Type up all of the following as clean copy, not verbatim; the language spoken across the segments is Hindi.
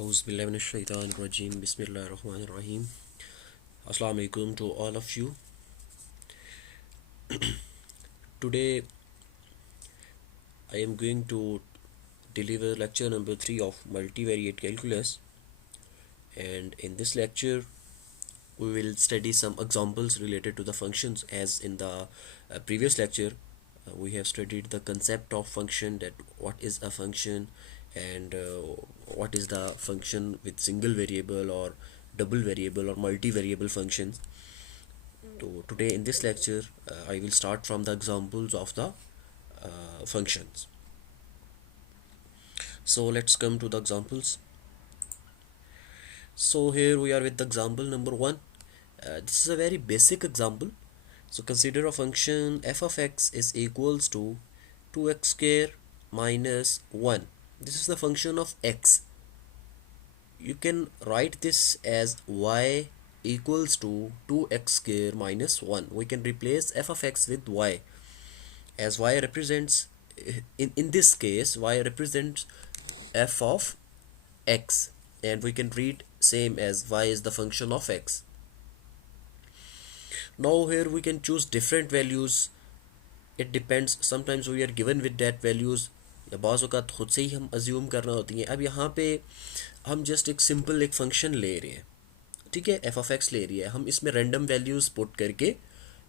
Auzubillahiminash-shaytanir-rajim. Bismillahir-rahmanir-rahim. Assalamu alaikum to all of you. Today I am going to deliver lecture number 3 of multivariate calculus, and in this lecture we will study some examples related to the functions. As in the previous lecture we have studied the concept of function, that what is a function and what is the function with single variable or double variable or multivariable functions. So today in this lecture I will start from the examples of the functions. So let's come to the examples. So here we are with the example number 1. This is a very basic example. So consider a function f of x is equals to 2x square minus 1. This is the function of x. You can write this as y equals to 2x square minus 1. We can replace f of x with y, as y represents, in this case y represents f of x, and we can read same as y is the function of x. Now here we can choose different values. It depends, sometimes we are given with that values, या बाज़ औक़ात खुद से ही हम अज्यूम करना होती हैं. अब यहाँ पे हम जस्ट एक सिंपल एक फंक्शन ले रहे हैं, ठीक है, एफ ऑफ एक्स ले रही है. हम इसमें रैंडम वैल्यूज़ पुट करके,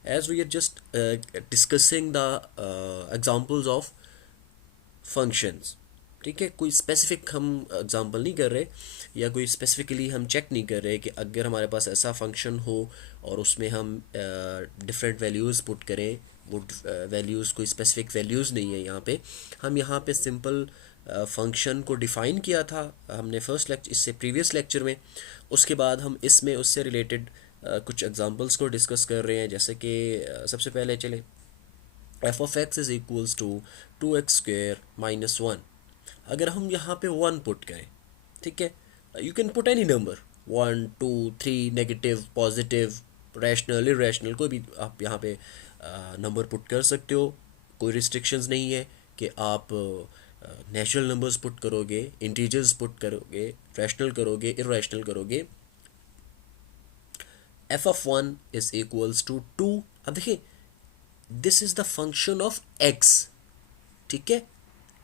as we are just discussing the examples of functions, ठीक है, कोई स्पेसिफिक हम एग्जांपल नहीं कर रहे, या कोई स्पेसिफिकली हम चेक नहीं कर रहे कि अगर हमारे पास ऐसा फंक्शन हो और उसमें हम डिफरेंट वैल्यूज़ पुट करें, वो वैल्यूज़ कोई स्पेसिफिक वैल्यूज़ नहीं है. यहाँ पे सिंपल फंक्शन को डिफ़ाइन किया था हमने फर्स्ट लेक्चर, इससे प्रीवियस लेक्चर में. उसके बाद हम इसमें उससे रिलेटेड कुछ एग्जांपल्स को डिस्कस कर रहे हैं. जैसे कि सबसे पहले चले, f of x is equals to 2x square minus 1. अगर हम यहाँ पे 1 पुट करें, ठीक है, you can put any number, 1 2 3, negative, positive, rational, irrational, कोई भी आप यहाँ पे नंबर पुट कर सकते हो. कोई रिस्ट्रिक्शंस नहीं है कि आप नेचुरल नंबर्स पुट करोगे, इंटीजर्स पुट करोगे, रैशनल करोगे, इरेशनल करोगे. F of 1 is equals to 2. अब देखिए, this is the function of x, ठीक है,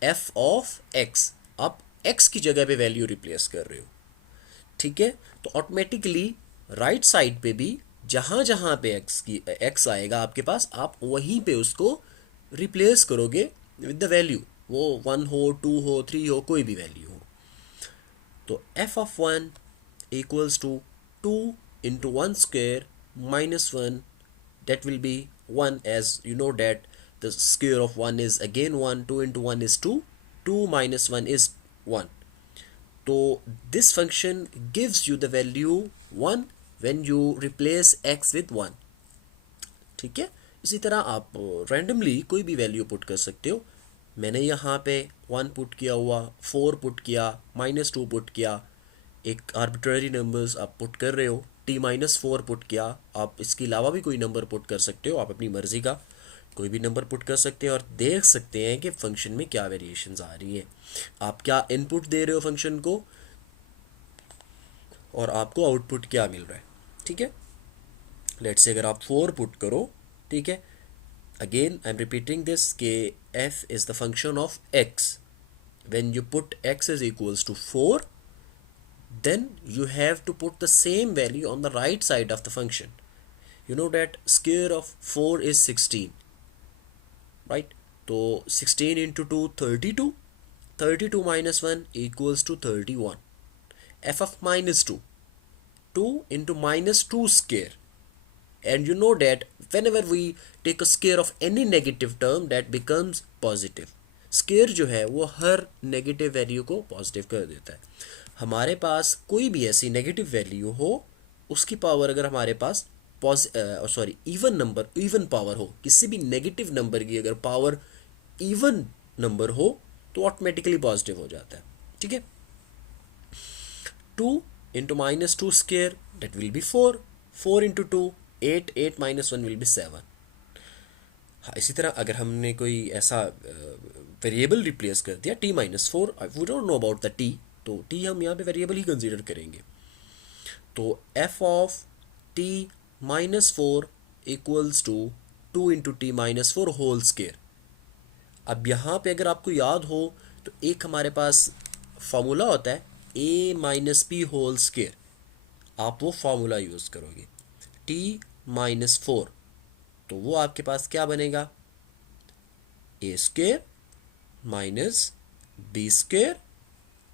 एफ ऑफ एक्स. आप एक्स की जगह पे वैल्यू रिप्लेस कर रहे हो, ठीक है, तो ऑटोमेटिकली राइट साइड पे भी जहाँ जहाँ पे एक्स आएगा आपके पास, आप वहीं पे उसको रिप्लेस करोगे विद द वैल्यू, वो 1 हो, 2 हो, 3 हो, कोई भी वैल्यू हो. तो f of 1 equals to 2 into 1 square minus 1, that will be 1, as you know that the square of 1 is again 1, 2 into 1 is 2, 2 minus 1 is 1. So this function gives you the value 1 when you replace x with 1, ठीक है. इसी तरह आप रैंडमली कोई भी वैल्यू पुट कर सकते हो. मैंने यहाँ पे 1 पुट किया हुआ, 4 पुट किया, -2 पुट किया, एक आर्बिट्ररी नंबर्स आप पुट कर रहे हो, t-4 पुट किया. आप इसके अलावा भी कोई नंबर पुट कर सकते हो, आप अपनी मर्ज़ी का कोई भी नंबर पुट कर सकते हैं और देख सकते हैं कि फंक्शन में क्या वेरिएशंस आ रही हैं. आप क्या इनपुट दे रहे हो फंक्शन को और आपको आउटपुट क्या मिल रहा है, ठीक है. लेट्स से अगर आप 4 पुट करो, ठीक है, again I am repeating this के f is the function of x. When you put x is equals to 4, then you have to put the same value on the right side of the function. You know that square of 4 is 16, right? So 16 into 2, 32. 32 minus 1 equals to 31. F of minus 2, 2 into minus 2 square. And you know that whenever we take a square of any negative term, that becomes positive. Square जो है वो हर नेगेटिव वैल्यू को पॉजिटिव कर देता है. हमारे पास कोई भी ऐसी नेगेटिव वैल्यू हो, उसकी पावर अगर हमारे पास इवन पावर हो, किसी भी नेगेटिव नंबर की अगर पावर इवन नंबर हो तो ऑटोमेटिकली पॉजिटिव हो जाता है, ठीक है. 2 into minus 2 square, that will be 4. 4 into 2, 8. 8 minus 1 will be 7. हाँ, इसी तरह अगर हमने कोई ऐसा वेरिएबल रिप्लेस कर दिया t-4, we don't know about the t, तो टी हम यहाँ पे वेरिएबल ही कंसीडर करेंगे। तो f of t minus four equals to 2 × t - 4 whole square. अब यहाँ पे अगर आपको याद हो तो एक हमारे पास फार्मूला होता है a - p होल स्केयर, आप वो फार्मूला यूज़ करोगे t - 4, तो वो आपके पास क्या बनेगा, a square minus b square,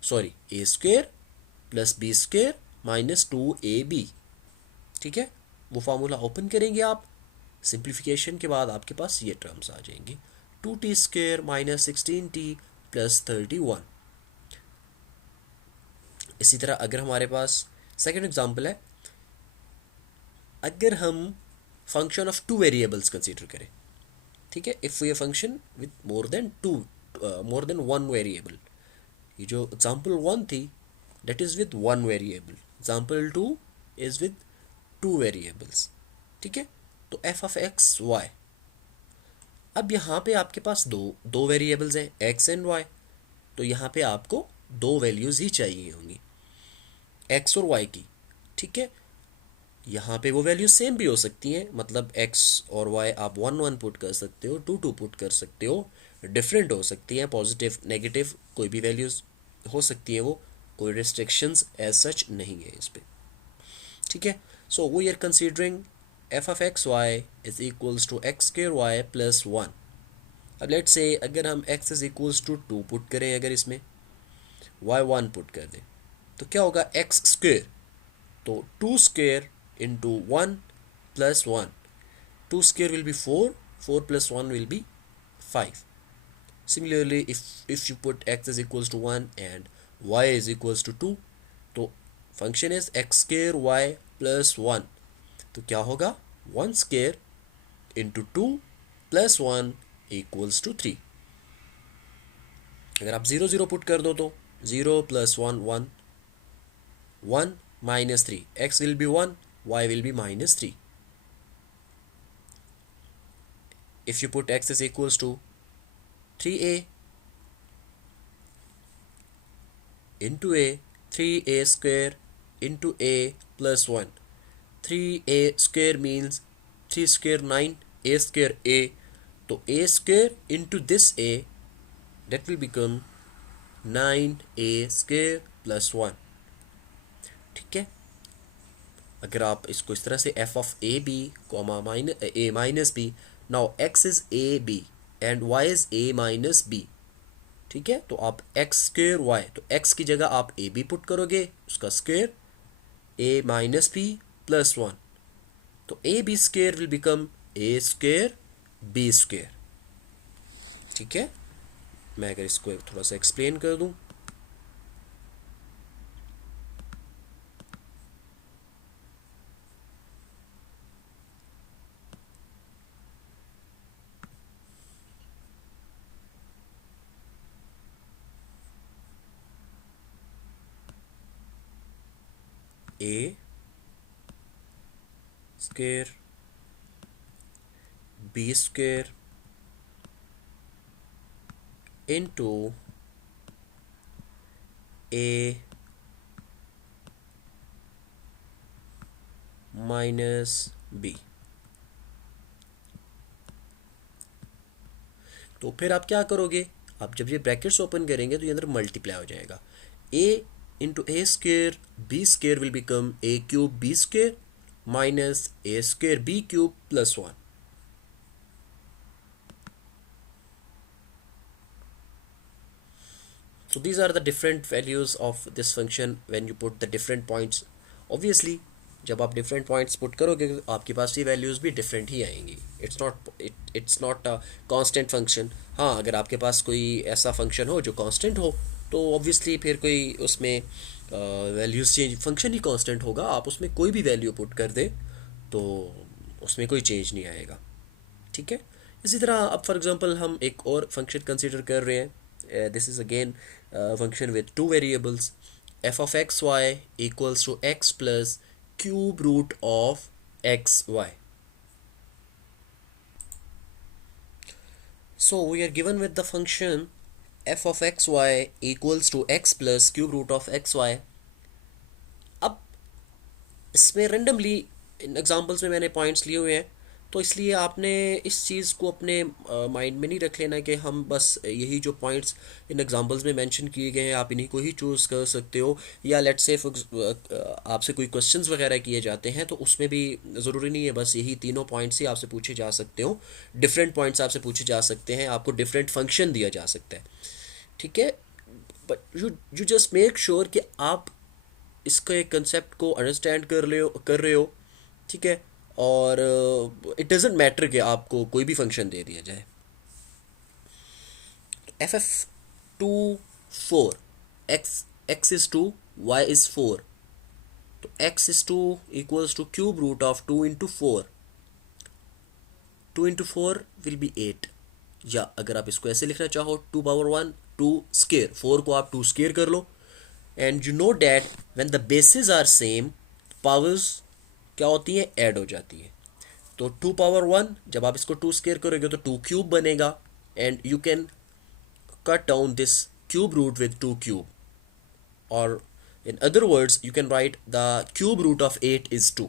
sorry a square plus b square minus 2ab। ठीक है, वो फार्मूला ओपन करेंगे आप, सिंप्लीफिकेशन के बाद आपके पास ये टर्म्स आ जाएंगी, 2t² माइनस 16t प्लस 31। इसी तरह अगर हमारे पास सेकेंड एग्जांपल है, अगर हम function of two variables consider करें, ठीक है, इफ़ ये function with more than one variable, ये जो एग्जांपल वन थी that is with one variable, example 2 is with two variables। ठीक है, तो f of x y, अब यहाँ पे आपके पास दो वेरिएबल्स हैं x एंड y, तो यहाँ पे आपको दो वैल्यूज़ ही चाहिए होंगी x और y की। ठीक है, यहाँ पे वो वैल्यूज सेम भी हो सकती हैं, मतलब x और y आप 1 1 पुट कर सकते हो, 2 2 पुट कर सकते हो, डिफरेंट हो सकती हैं, पॉजिटिव नेगेटिव कोई भी वैल्यूज़ हो सकती हैं, वो कोई रिस्ट्रिक्शंस एज सच नहीं है इस पे। ठीक है, so we are considering f of x y is equals to x square y plus 1। अब लेट्स से अगर हम x is equals to 2 put करें, अगर इसमें y 1 पुट कर दें, तो क्या होगा, x स्क्वायर, तो 2 square into 1 plus 1, 2 square will be 4, 4 plus 1 will be 5। Similarly, if you put x is equals to 1 and y is equals to 2, तो function is x square y plus 1, तो क्या होगा, 1 square into 2 plus 1 equals to 3। अगर आप 0 0 पुट कर दो तो 0 plus 1 1, 1 minus 3, x will be 1, y will be minus 3। If you put x is equals to 3a into a, 3a square into a plus 1, 3a square means 3 square 9, a square a, तो a square into this a, that will become 9a square plus 1। ठीक है, अगर आप इसको इस तरह से f of a b comma a minus b, now x is a b and y is a minus b। ठीक है, तो आप x स्क्वेयर y, तो x की जगह आप ए बी पुट करोगे, उसका square a minus b plus 1, तो a b square will become a square b square. ठीक है, मैं अगर इसको थोड़ा सा एक्सप्लेन कर दूं, ए स्क्वेयर बी स्क्वेयर इंटू ए माइनस बी, तो फिर आप क्या करोगे, आप जब ये ब्रैकेट्स ओपन करेंगे तो ये अंदर मल्टीप्लाई हो जाएगा, a into a square b square will become a cube b square minus a square b cube plus 1। So these are the different values of this function when you put the different points। Obviously जब आप different points put करोगे आपके पास ये values भी different ही आएंगी। It's not a constant function। हाँ, अगर आपके पास कोई ऐसा function हो जो constant हो तो obviously फिर कोई उसमें values change, function ही constant होगा, आप उसमें कोई भी value put कर दे तो उसमें कोई change नहीं आएगा। ठीक है, इसी तरह अब फॉर एग्जांपल हम एक और फंक्शन कंसीडर कर रहे हैं, this is again function with two variables, f of x y equals to x plus cube root of x y. So we are given with the function f of x y equals to x plus cube root of x y. अब इसमें रेंडमली इन एग्जांपल्स में मैंने पॉइंट्स लिए हुए हैं, तो इसलिए आपने इस चीज़ को अपने माइंड में नहीं रख लेना कि हम बस यही जो पॉइंट्स इन एग्जांपल्स में मेंशन किए गए हैं आप इन्हीं को ही चूज़ कर सकते हो, या लेट्स से आपसे कोई क्वेश्चंस वगैरह किए जाते हैं तो उसमें भी ज़रूरी नहीं है बस यही तीनों पॉइंट्स ही आपसे पूछे जा सकते हो, डिफरेंट पॉइंट्स आपसे पूछे जा सकते हैं, आपको डिफरेंट फंक्शन दिया जा सकता है, ठीक है। But you just make sure कि आप इसके कंसेप्ट को अंडरस्टैंड कर रहे हो, ठीक है। और इट डजेंट मैटर कि आपको कोई भी फंक्शन दे दिया जाए। F f two four, x is two, y is four, तो x is two equals two cube root of two into four, two into four will be eight, या अगर आप इसको ऐसे लिखना चाहो two power one, two square, four को आप टू स्केयर कर लो, and you know that when the basis are same powers क्या होती हैं, ऐड हो जाती है। तो टू पावर वन जब आप इसको टू स्केयर करोगे तो टू क्यूब बनेगा, and you can cut down this cube root with two cube, और in other words you can write the cube root of 8 is 2.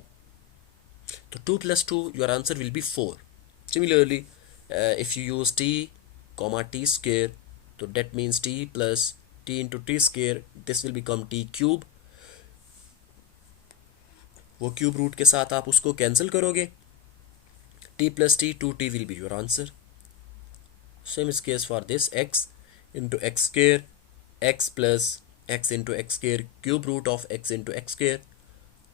So 2 plus 2 your answer will be 4. Similarly, if you use t comma t square, so that means t plus t into t square, this will become t cube, वो क्यूब रूट के साथ आप उसको कैंसिल करोगे, t plus t 2t will be your answer. Same is case for this, x into x square, x plus x into x square cube root of x into x square,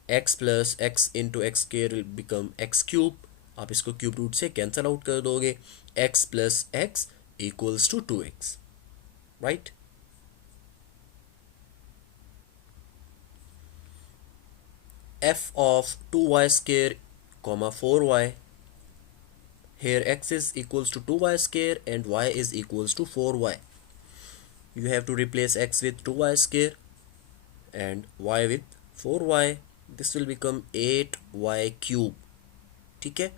x plus x into x square will become x cube, आप इसको क्यूब रूट से कैंसिल आउट कर दोगे, x plus x equals to 2x, right? f of 2y square comma 4y, here x is equals to 2y square and y is equals to 4y. You have to replace x with 2y square and y with 4y. This will become 8y cube, ठीक है।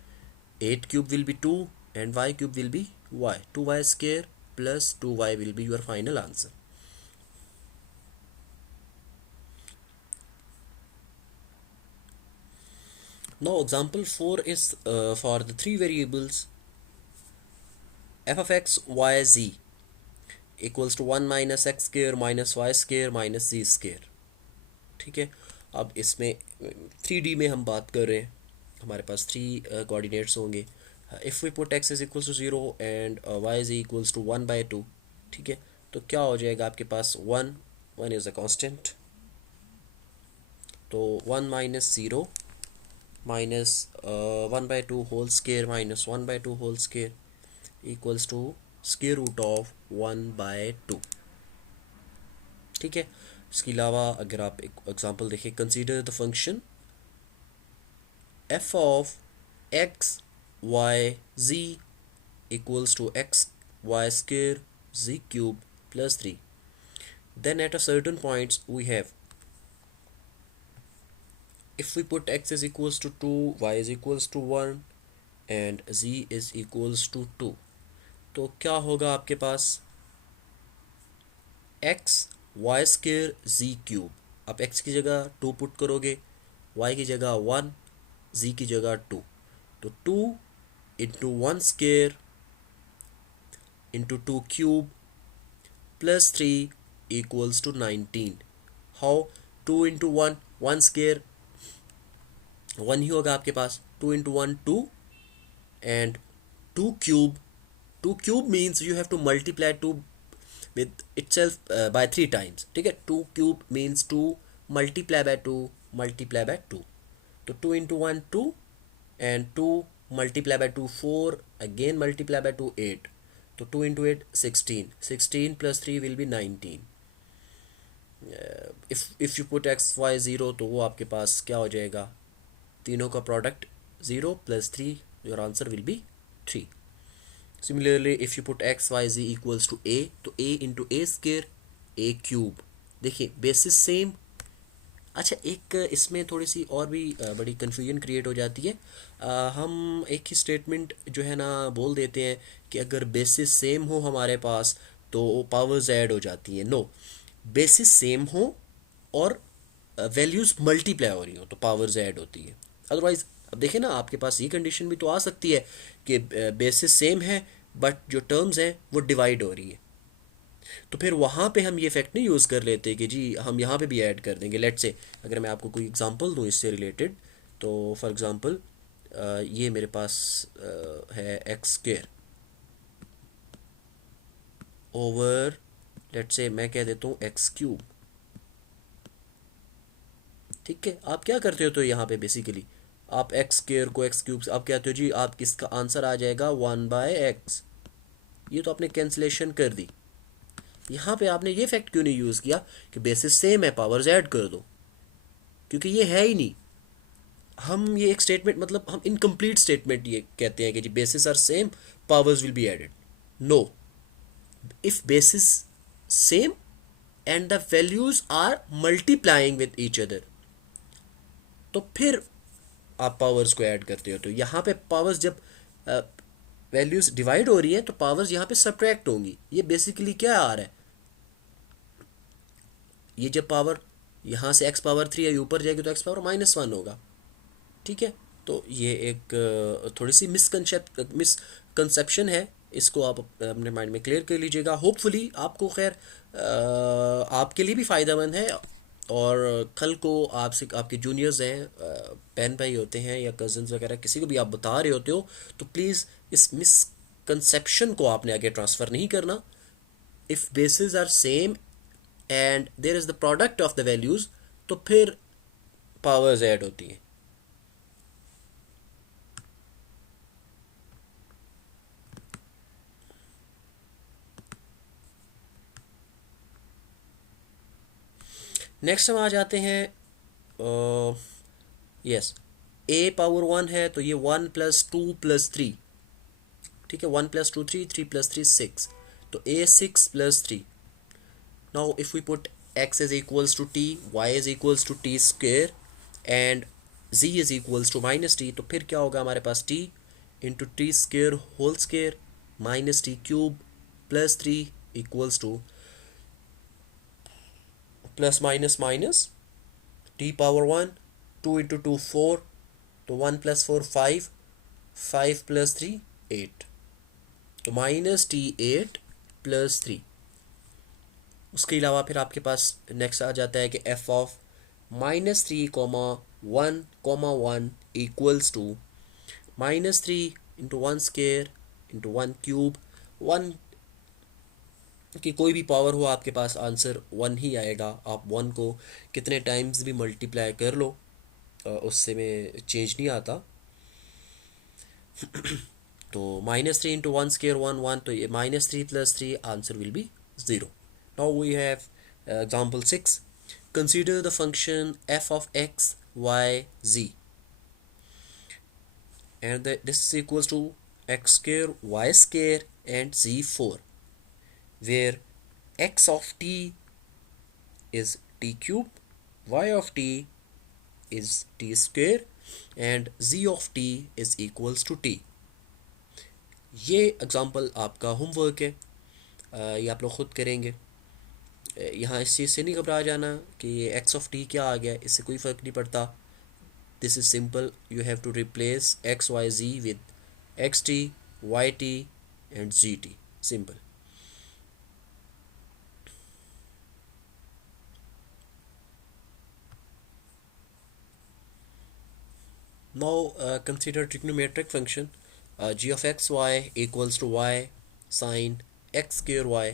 8 cube will be 2 and y cube will be y. 2y square plus 2y will be your final answer. Now example 4 is for the three variables f of x, y, z equals to 1 minus x square minus y square minus z square, ठीक है। अब इसमें 3D में हम बात कर रहे हैं, हमारे पास थ्री कोऑर्डिनेट्स होंगे। If we put x is equals to 0 and y is equals to 1/2, ठीक है, तो क्या हो जाएगा आपके पास 1 इज़ अ कांस्टेंट, तो 1 minus 0 minus 1/2 whole square minus 1/2 whole square equals to square root of 1/2, ठीक है। इसके अलावा अगर आप एक एग्जांपल देखें, consider the function f of x y z equals to x y square z cube plus 3. Then at a certain points we have, if we put x is equals to 2, y is equals to 1 and z is equals to 2, तो क्या होगा आपके पास x y square z cube, आप x की जगह 2 पुट करोगे, y की जगह 1, z की जगह 2, तो 2 into 1 square into 2 cube plus 3 equals to 19. How? 2 into 1, 1 square 1 ही होगा आपके पास, 2 into 1 2 and 2 cube means you have to multiply 2 with itself by 3 times, ठीक है। 2 cube means 2 multiply by 2 multiply by 2, तो 2 into 1 2 and 2 multiply by 2 4, again multiply by 2 8, तो 2 into 8 16, 16 plus 3 will be 19. if you put x y 0, तो वो आपके पास क्या हो जाएगा, तीनों का product 0 plus 3, your answer will be 3. Similarly, if you put x y z equals to a, तो a into a square a cube, देखिए बेसिस सेम। अच्छा, एक इसमें थोड़ी सी और भी बड़ी कन्फ्यूजन क्रिएट हो जाती है। हम एक ही स्टेटमेंट जो है ना बोल देते हैं कि अगर बेसिस सेम हो हमारे पास तो पावर्स ऐड हो जाती हैं। नो, बेसिस सेम हो और वैल्यूज़ मल्टीप्लाई हो रही हो तो पावर्स ऐड होती है। अदरवाइज अब देखें ना, आपके पास ये कंडीशन भी तो आ सकती है कि बेसिस सेम है बट जो टर्म्स हैं वो डिवाइड हो रही है, तो फिर वहाँ पे हम ये फैक्ट नहीं यूज़ कर लेते कि जी हम यहाँ पे भी ऐड कर देंगे। लेट से अगर मैं आपको कोई एग्जांपल दूँ इससे रिलेटेड, तो फॉर एग्जांपल ये मेरे पास है एक्स स्क्वायर ओवर, लेट से मैं कह देता हूँ एक्स क्यूब। ठीक है, आप क्या करते हो तो यहाँ पे बेसिकली आप एक्स स्क्वायर को एक्स क्यूब से आप कहते हो जी आप इसका आंसर आ जाएगा 1/x। ये तो आपने कैंसिलेशन कर दी। यहाँ पे आपने ये फैक्ट क्यों नहीं यूज़ किया कि बेसिस सेम है पावर्स ऐड कर दो, क्योंकि ये है ही नहीं। हम ये एक स्टेटमेंट मतलब हम इनकम्प्लीट स्टेटमेंट ये कहते हैं कि जी basis are same powers will be added. No, if basis same and the values are multiplying with each other, तो फिर आप पावर्स को ऐड करते हो। तो यहाँ पे पावर्स जब वैल्यूज डिवाइड हो रही है तो पावर्स यहाँ पे सब्ट्रैक्ट होंगी। ये बेसिकली क्या आ रहा है, ये जब पावर यहाँ से x पावर 3 है ऊपर जाएगी तो x पावर -1 होगा। ठीक है, तो ये एक थोड़ी सी मिसकंसेप्शन है, इसको आप अपने माइंड में क्लियर कर लीजिएगा। होपफुली आपको खैर आपके लिए भी फ़ायदेमंद है, और कल को आपसे आपके जूनियर्स हैं, बहन भाई होते हैं या कज़न्स वगैरह, किसी को भी आप बता रहे होते हो तो प्लीज़ इस मिसकंसेप्शन को आपने आगे ट्रांसफ़र नहीं करना। If basis are same and there is the product of the values, तो फिर पावर्स ऐड होती हैं। नेक्स्ट हम आ जाते हैं, यस, ए पावर 1 है तो ये 1 + 2 + 3। ठीक है, 1 + 2 3, 3 + 3 6, तो a 6 + 3। Now if we put x is equals to t, y is equals to t square and z is equals to -t, तो फिर क्या होगा हमारे पास t into t square whole square -t³ +3 equals to plus minus minus t power 1, 2 × 2 4, तो 1 + 4 5, 5 + 3 8, तो -t8 + 3। उसके अलावा फिर आपके पास नेक्स्ट आ जाता है कि f of -3, 1, 1 equals to -3 × 1 square × 1³ 1 कि कोई भी पावर हो आपके पास आंसर 1 ही आएगा। आप 1 को कितने टाइम्स भी मल्टीप्लाई कर लो उससे में चेंज नहीं आता। तो -3 × 1 स्क्वायर 1 1, तो ये -3 + 3 answer will be 0। Now we have example 6, consider the function f of x y z and this is equals to x square y square and z 4, where x of t is t³ y of t is t square and z of t is equals to t। ये एग्जांपल आपका होमवर्क है, ये आप लोग ख़ुद करेंगे। यहाँ इस चीज़ से नहीं घबरा जाना कि ये एक्स ऑफ टी क्या आ गया, इससे कोई फ़र्क नहीं पड़ता। This is simple, you have to replace x y g with x t y t and g t, simple. Now consider trigonometric function g of x y equals to y sine x square y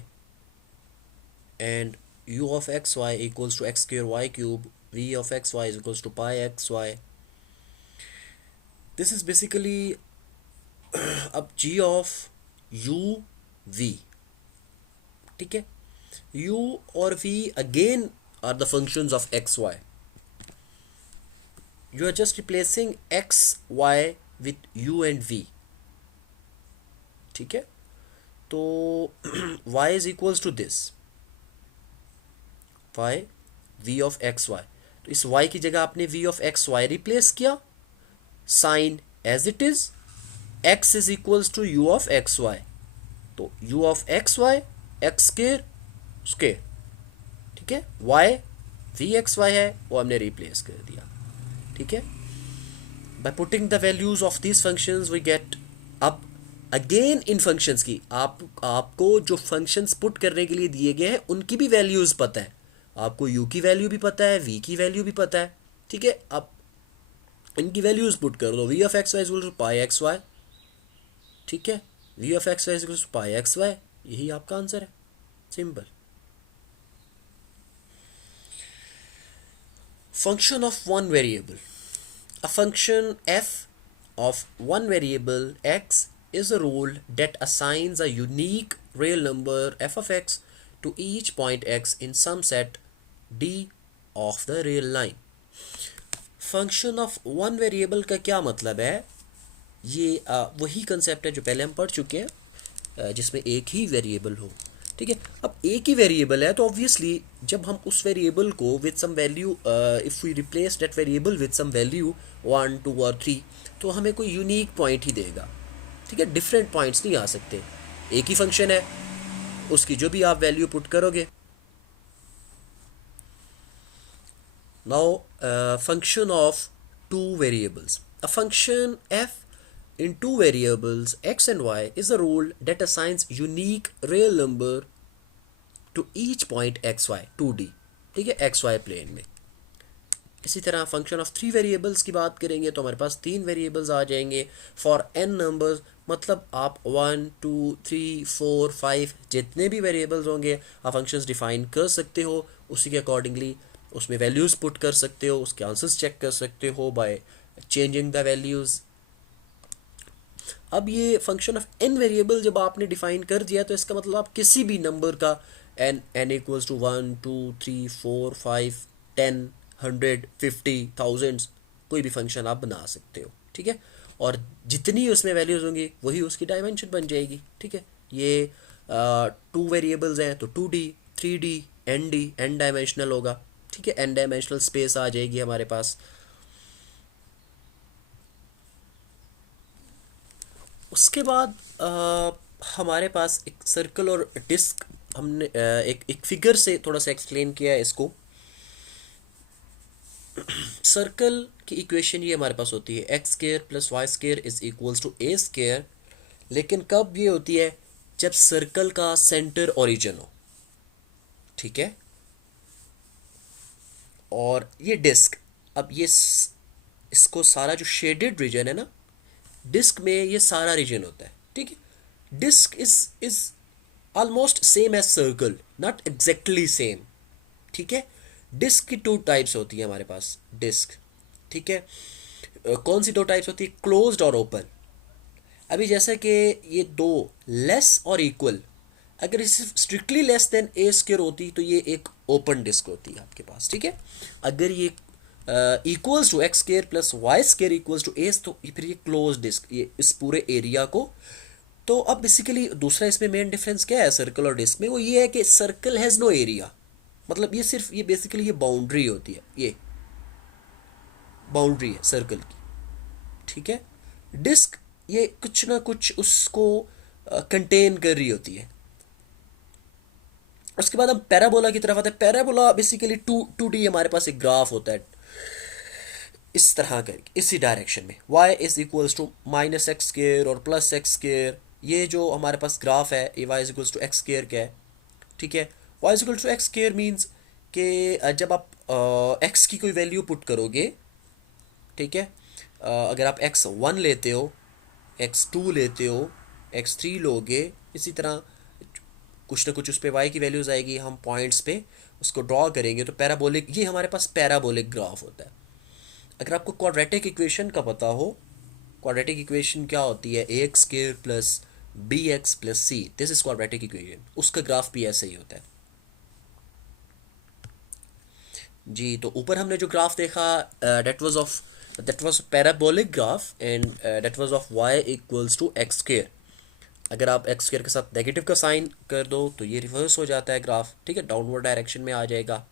and u of x y equals to x square y cube, v of x y is equals to pi x y। This is basically अब g of u v, ठीक है, u और v again are the functions of x y। You are just replacing x y with u and v, ठीक है। तो y is equals to this y v of x y, तो इस y की जगह आपने v of x y replace किया, sign as it is x is equals to u of x y, तो u of x y x square square, ठीक है, वाई वी एक्स वाई है वो हमने रिप्लेस कर दिया, ठीक है। By putting the values of these functions we get. अब अगेन इन फंक्शंस की आपको जो फंक्शंस पुट करने के लिए दिए गए हैं उनकी भी वैल्यूज पता है, आपको u की वैल्यू भी पता है, v की वैल्यू भी पता है, ठीक है। अब इनकी वैल्यूज पुट कर दो, v of x y equal to pi x y, ठीक है, v of x y equal to pi x y, यही आपका आंसर है, simple. Function of one variable, a function f of one variable x is a rule that assigns a unique real number f of x to each point x in some set d of the real line। Function of one variable का क्या मतलब है? ये वही कंसेप्ट है जो पहले हम पढ़ चुके हैं, जिसमें एक ही वेरिएबल हो, ठीक है। अब एक ही वेरिएबल है तो ऑब्वियसली जब हम उस वेरिएबल को with some value, if we replace that variable with some value 1 2 और 3, तो हमें कोई यूनिक पॉइंट ही देगा, ठीक है, डिफरेंट पॉइंट्स नहीं आ सकते। एक ही फंक्शन है, उसकी जो भी आप वैल्यू पुट करोगे। Now function of two variables, a function f in two variables x and y is a rule that assigns unique real number to each point xy 2D, ठीक है, xy प्लेन में। इसी तरह फंक्शन ऑफ थ्री वेरिएबल्स की बात करेंगे तो हमारे पास तीन वेरिएबल्स आ जाएंगे फॉर n नंबर्स, मतलब आप 1 2 3 4 5 जितने भी वेरिएबल्स होंगे आप फंक्शंस डिफाइन कर सकते हो, उसी के अकॉर्डिंगली उसमें वैल्यूज़ पुट कर सकते हो, उसके आंसर्स चेक कर सकते हो बाय चेंजिंग द वैल्यूज़। अब ये फंक्शन ऑफ n वेरिएबल जब आपने डिफाइन कर दिया तो इसका मतलब आप किसी भी नंबर का n इक्वल्स टू 1 2 3 4 5 10 100 50 थाउजेंड्स कोई भी फंक्शन आप बना सकते हो, ठीक है। और जितनी उसमें वैल्यूज होंगी वही उसकी डायमेंशन बन जाएगी, ठीक है। ये टू वेरिएबल्स हैं तो 2D 3D ND n dimensional होगा, ठीक है, n डायमेंशनल स्पेस आ जाएगी हमारे पास। उसके बाद हमारे पास एक सर्कल और डिस्क, हमने एक फिगर से थोड़ा सा एक्सप्लेन किया है इसको। सर्कल की इक्वेशन ये हमारे पास होती है x square plus y square is equals to a square, लेकिन कब ये होती है? जब सर्कल का सेंटर ओरिजिन हो, ठीक है। और ये डिस्क, अब ये इसको सारा जो शेडेड रीजन है ना, डिस्क में ये सारा रीजन होता है, ठीक है। Disc is almost same as circle, not exactly same, ठीक है। डिस्क की टू टाइप्स होती है हमारे पास, डिस्क, ठीक है। कौन सी दो टाइप्स होती है? क्लोज्ड और ओपन। अभी जैसे कि ये दो लेस और इक्वल, अगर इसे स्ट्रिक्टली लेस देन ए स्क्वायर होती तो ये एक ओपन डिस्क होती है आपके पास, ठीक है। अगर ये equals to x square plus y square equals to a, तो फिर ये क्लोज डिस्क, ये इस पूरे एरिया को। तो अब बेसिकली दूसरा इसमें मेन डिफरेंस क्या है सर्कल और डिस्क में? वो ये है कि सर्कल हैज़ नो एरिया, मतलब ये सिर्फ ये बेसिकली ये बाउंड्री होती है, ये बाउंड्री है सर्कल की, ठीक है। डिस्क ये कुछ ना कुछ उसको कंटेन कर रही होती है। उसके बाद हम पैराबोला की तरफ आते हैं। पैराबोला बेसिकली टू डी हमारे पास एक ग्राफ होता है इस तरह का, इसी डायरेक्शन में y is equals to minus x square और प्लस एक्स स्केयर। ये जो हमारे पास ग्राफ है ये y is equals to x square क्या है, ठीक है। y is equals to x square means कि जब आप x की कोई वैल्यू पुट करोगे, ठीक है, अगर आप x1 लेते हो, x2 लेते हो, x3 लोगे, इसी तरह कुछ ना कुछ उस पर y की वैल्यूज़ आएगी, हम पॉइंट्स पे उसको ड्रॉ करेंगे तो पैराबोलिक, ये हमारे पास पैराबोलिक ग्राफ होता है। अगर आपको क्वाड्रेटिक इक्वेशन का पता हो, क्वाड्रेटिक इक्वेशन क्या होती है? A x square plus b x plus c, this is quadratic equation. उसका ग्राफ भी ऐसे ही होता है जी। तो ऊपर हमने जो ग्राफ देखा that was parabolic graph and that was of y equals to x square. अगर आप एक्स स्क्वायर के साथ नेगेटिव का साइन कर दो तो ये रिवर्स हो जाता है ग्राफ, ठीक है, डाउनवर्ड डायरेक्शन में आ जाएगा।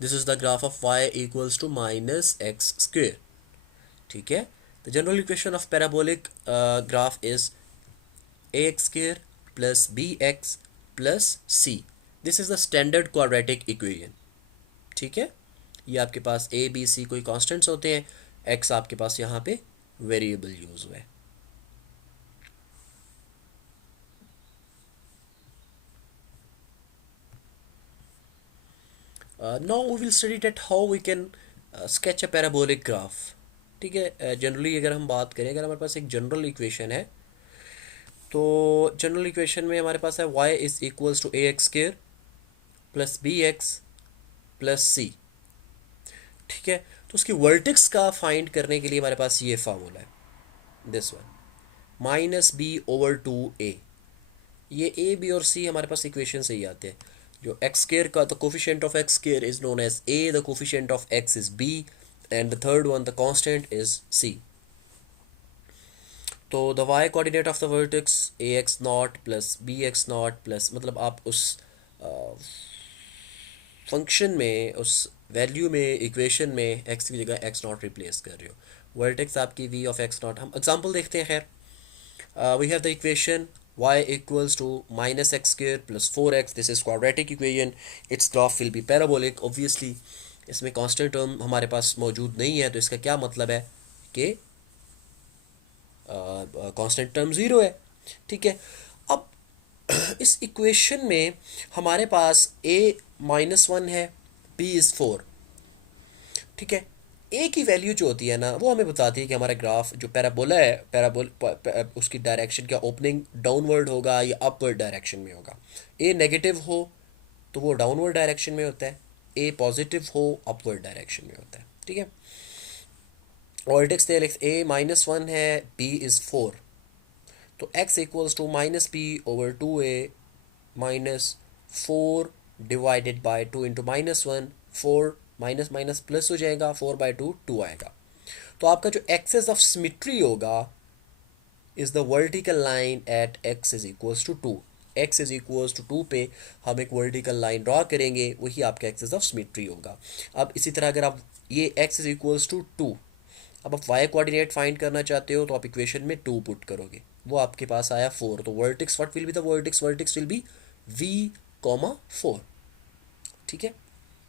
This is the graph of y equals to minus x square, ठीक है। The general equation of parabolic graph is a x square plus b x plus c. This is the standard quadratic equation. ठीक है, ये आपके पास ए बी सी कोई कॉन्स्टेंट्स होते हैं, एक्स आपके पास यहाँ पे वेरिएबल यूज़ हुआ है। Now we will study that how we can sketch a parabolic graph. ठीक है, जनरली अगर हम बात करें, अगर हमारे पास एक जनरल इक्वेशन है, तो जनरल इक्वेशन में हमारे पास है y is equals to a x square plus b x plus c. ठीक है, तो उसकी वर्टेक्स का फाइंड करने के लिए हमारे पास ये फार्मूला है, this one, minus b over two a. ये ए बी और सी हमारे पास इक्वेशन से ही आते हैं। जो एक्स स्केयर का, the coefficient of x square is known as a, the coefficient of x is b, and the third one, the constant is c. तो the y coordinate of the vertex a x naught plus b x naught plus, मतलब आप उस फंक्शन में, उस वैल्यू में, इक्वेशन में एक्स की जगह एक्स नॉट रिप्लेस कर रहे हो। वर्टेक्स आपकी वी ऑफ एक्स नॉट, हम एग्जांपल देखते हैं। खैर, we have the equation y equals to minus x square plus 4x. This is quadratic equation. Its graph will be parabolic. Obviously इसमें constant term हमारे पास मौजूद नहीं है, तो इसका क्या मतलब है कि कांस्टेंट टर्म ज़ीरो है। ठीक है, अब इस इक्वेशन में हमारे पास a -1 है, b इज़ 4। ठीक है, ए की वैल्यू जो होती है ना, वो हमें बताती है कि हमारा ग्राफ जो पैराबोला है, उसकी डायरेक्शन क्या ओपनिंग डाउनवर्ड होगा या अपवर्ड डायरेक्शन में होगा। ए नेगेटिव हो तो वो डाउनवर्ड डायरेक्शन में होता है, ए पॉजिटिव हो अपवर्ड डायरेक्शन में होता है। ठीक है, वर्टेक्स दे ए -1 है, बी इज़ 4, तो x equals to minus b over two a minus 4 divided by 2 into -1, 4 minus minus plus हो जाएगा, 4/2 2 आएगा। तो आपका जो एक्सेस ऑफ सिमिट्री होगा is the vertical line at x is equals to 2। x is equals to 2 पे हम एक वर्टिकल लाइन ड्रॉ करेंगे, वही आपका एक्सेस ऑफ सिमिट्री होगा। अब इसी तरह अगर आप ये x इज इक्वल्स टू 2, अब आप y कोऑर्डिनेट फाइंड करना चाहते हो, तो आप इक्वेशन में 2 पुट करोगे, वो आपके पास आया 4। तो vertex, what will be the vertex? Vertex will be v, 4। ठीक है,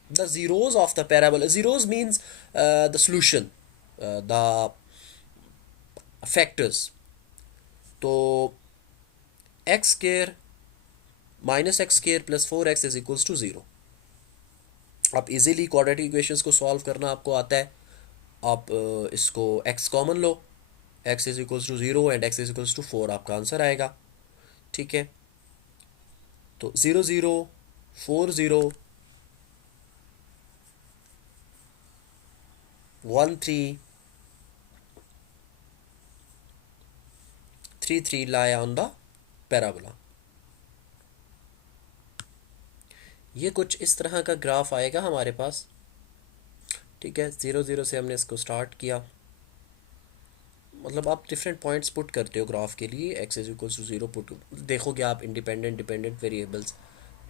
the zeros of the parabola, zeros means the solution, the factors। तो x square minus x square plus 4x is equals to 0। आप इजीली क्वाड्रेटिक इक्वेशंस को सॉल्व करना आपको आता है। आप इसको x कॉमन लो, x is equals to 0 and x is equals to 4, आपका आंसर आएगा। ठीक है, तो 0 0 4 0 1 3 3 3 lie on the parabola। ये कुछ इस तरह का ग्राफ आएगा हमारे पास। ठीक है, 0 0 से हमने इसको स्टार्ट किया, मतलब आप डिफरेंट पॉइंट्स पुट करते हो ग्राफ के लिए। x is equals to 0 put, देखोगे आप independent dependent variables,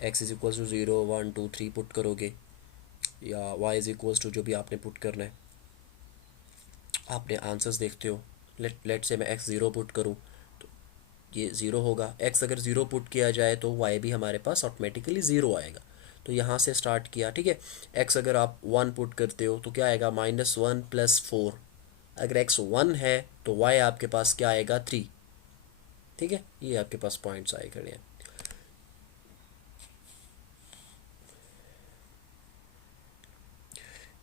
x is equals to 0 1 2 3 put करोगे, या y इज इक्वल्स टू जो भी आपने पुट करना है, आपने आंसर्स देखते हो। लेट से मैं x 0 पुट करूँ तो ये 0 होगा। x अगर 0 पुट किया जाए तो y भी हमारे पास ऑटोमेटिकली 0 आएगा। तो यहाँ से स्टार्ट किया। ठीक है, x अगर आप 1 पुट करते हो तो क्या आएगा? -1 प्लस 4। अगर x 1 है तो y आपके पास क्या आएगा? 3। ठीक है, ये आपके पास पॉइंट्स आए खड़े हैं।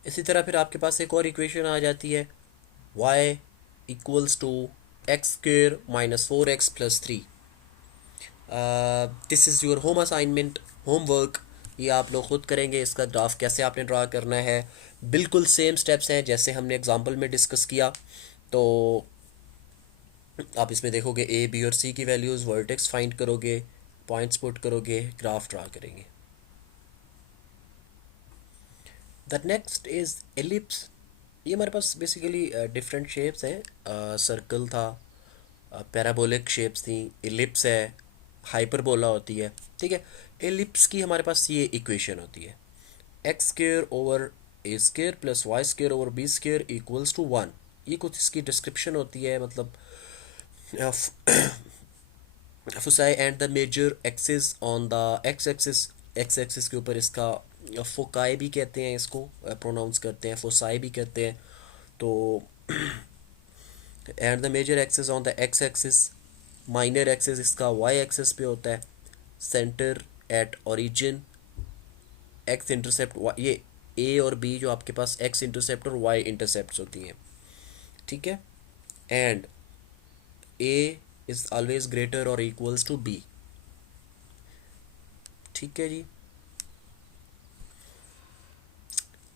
इसी तरह फिर आपके पास एक और इक्वेशन आ जाती है, y equals to x square minus 4x plus 3। This is your home assignment, homework. ये आप लोग खुद करेंगे, इसका ग्राफ कैसे आपने ड्रा करना है। बिल्कुल सेम स्टेप्स हैं जैसे हमने एग्जांपल में डिस्कस किया। तो आप इसमें देखोगे ए बी और सी की वैल्यूज़, वर्टेक्स फाइंड करोगे, पॉइंट्स पुट करोगे, ग्राफ ड्रा करेंगे। The next is ellipse. ये हमारे पास बेसिकली डिफरेंट शेप्स हैं। सर्कल था, पैराबोलिक शेप्स थी, एलिप्स है, हाइपरबोला होती है। ठीक है, एलिप्स की हमारे पास ये इक्वेशन होती है, x square over a square plus y square over b square equals to 1। ये कुछ इसकी डिस्क्रिप्शन होती है, मतलब foci and the major axis on the x axis के ऊपर इसका फोकाई भी कहते हैं, इसको प्रोनाउंस करते हैं, फोसाई भी कहते हैं। तो and the major axis on the x axis, minor axis इसका वाई एक्सिस पे होता है। Centre at origin, x intercept, ये ए और बी जो आपके पास एक्स इंटरसेप्ट और वाई इंटरसेप्ट होती हैं, ठीक है। And a is always greater और इक्वल्स टू बी, ठीक है जी।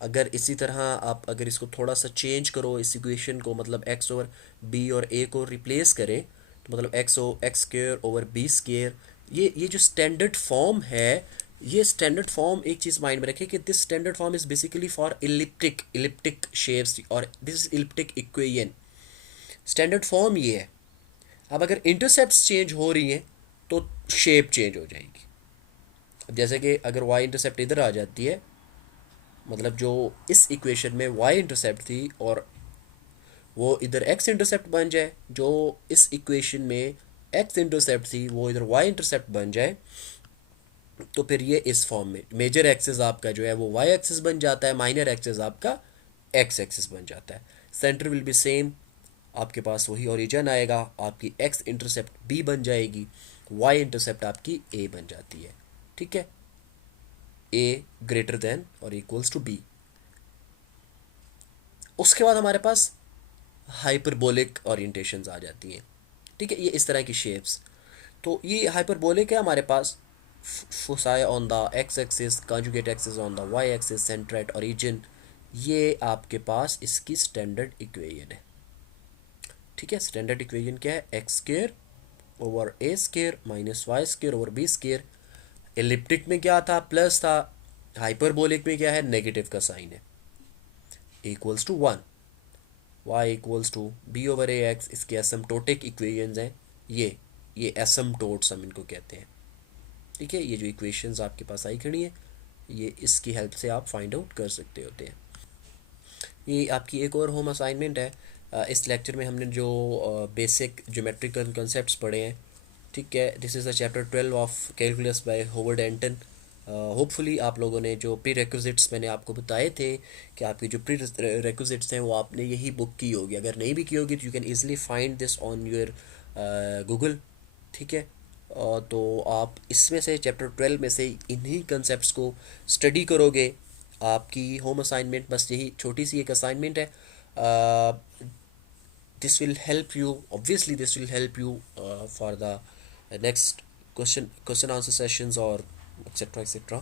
अगर इसी तरह आप अगर इसको थोड़ा सा चेंज करो इस इक्वेशन को, मतलब एक्स ओवर बी और ए को रिप्लेस करें, तो मतलब x square over b square, ये जो स्टैंडर्ड फॉर्म है, ये स्टैंडर्ड फॉर्म एक चीज़ माइंड में रखें कि this standard form is basically for elliptic shapes, और this is elliptic equation, standard form ये है। अब अगर इंटरसेप्ट्स चेंज हो रही हैं तो शेप चेंज हो जाएगी। अब जैसे कि अगर वाई इंटरसेप्ट इधर आ जाती है, मतलब जो इस इक्वेशन में वाई इंटरसेप्ट थी और वो इधर एक्स इंटरसेप्ट बन जाए, जो इस इक्वेशन में एक्स इंटरसेप्ट थी वो इधर वाई इंटरसेप्ट बन जाए, तो फिर ये इस फॉर्म में मेजर एक्सिस आपका जो है वो वाई एक्सिस बन जाता है, माइनर एक्सिस आपका एक्स एक्सिस बन जाता है। सेंटर विल बी सेम, आपके पास वही ओरिजिन आएगा, आपकी एक्स इंटरसेप्ट बी बन जाएगी, वाई इंटरसेप्ट आपकी ए बन जाती है, ठीक है। ए ग्रेटर देन और इक्वल्स टू बी। उसके बाद हमारे पास हाइपरबोलिक ओरिएंटेशंस आ जाती हैं, ठीक है, ये इस तरह की शेप्स। तो ये हाइपरबोलिक है हमारे पास, foci on the x axis, conjugate axis on the y axis, centre at origin, ये आपके पास इसकी स्टैंडर्ड इक्वेशन है, ठीक है। स्टैंडर्ड इक्वेशन क्या है? X square over a square minus y square over b square. Elliptic में क्या था? प्लस था। हाइपरबोलिक में क्या है? नेगेटिव का साइन है, equals to one. Y equals to b over a x, इसके एसमटोटिक इक्वेशंस हैं ये एसमटोट्स हम इनको कहते हैं, ठीक है। ये जो इक्वेशंस आपके पास आई खड़ी हैं, ये इसकी हेल्प से आप फाइंड आउट कर सकते होते हैं। ये आपकी एक और होम असाइनमेंट है। इस लेक्चर में हमने जो बेसिक ज्योमेट्रिकल कंसेप्ट्स पढ़े हैं, ठीक है, this is the chapter 12 of calculus by Howard Anton. Hopefully आप लोगों ने जो प्री रिक्विजिट्स मैंने आपको बताए थे कि आपके जो प्री रिक्विजिट्स हैं वो आपने यही बुक की होगी। अगर नहीं भी की होगी तो you can easily find this on your Google, ठीक है। तो आप इसमें से चैप्टर 12 में से इन्हीं कंसेप्ट्स को स्टडी करोगे। आपकी होम असाइनमेंट बस यही छोटी सी एक असाइनमेंट है। This will help you, obviously this will help you for the next question answer sessions और एक्सेट्रा एक्सेट्रा।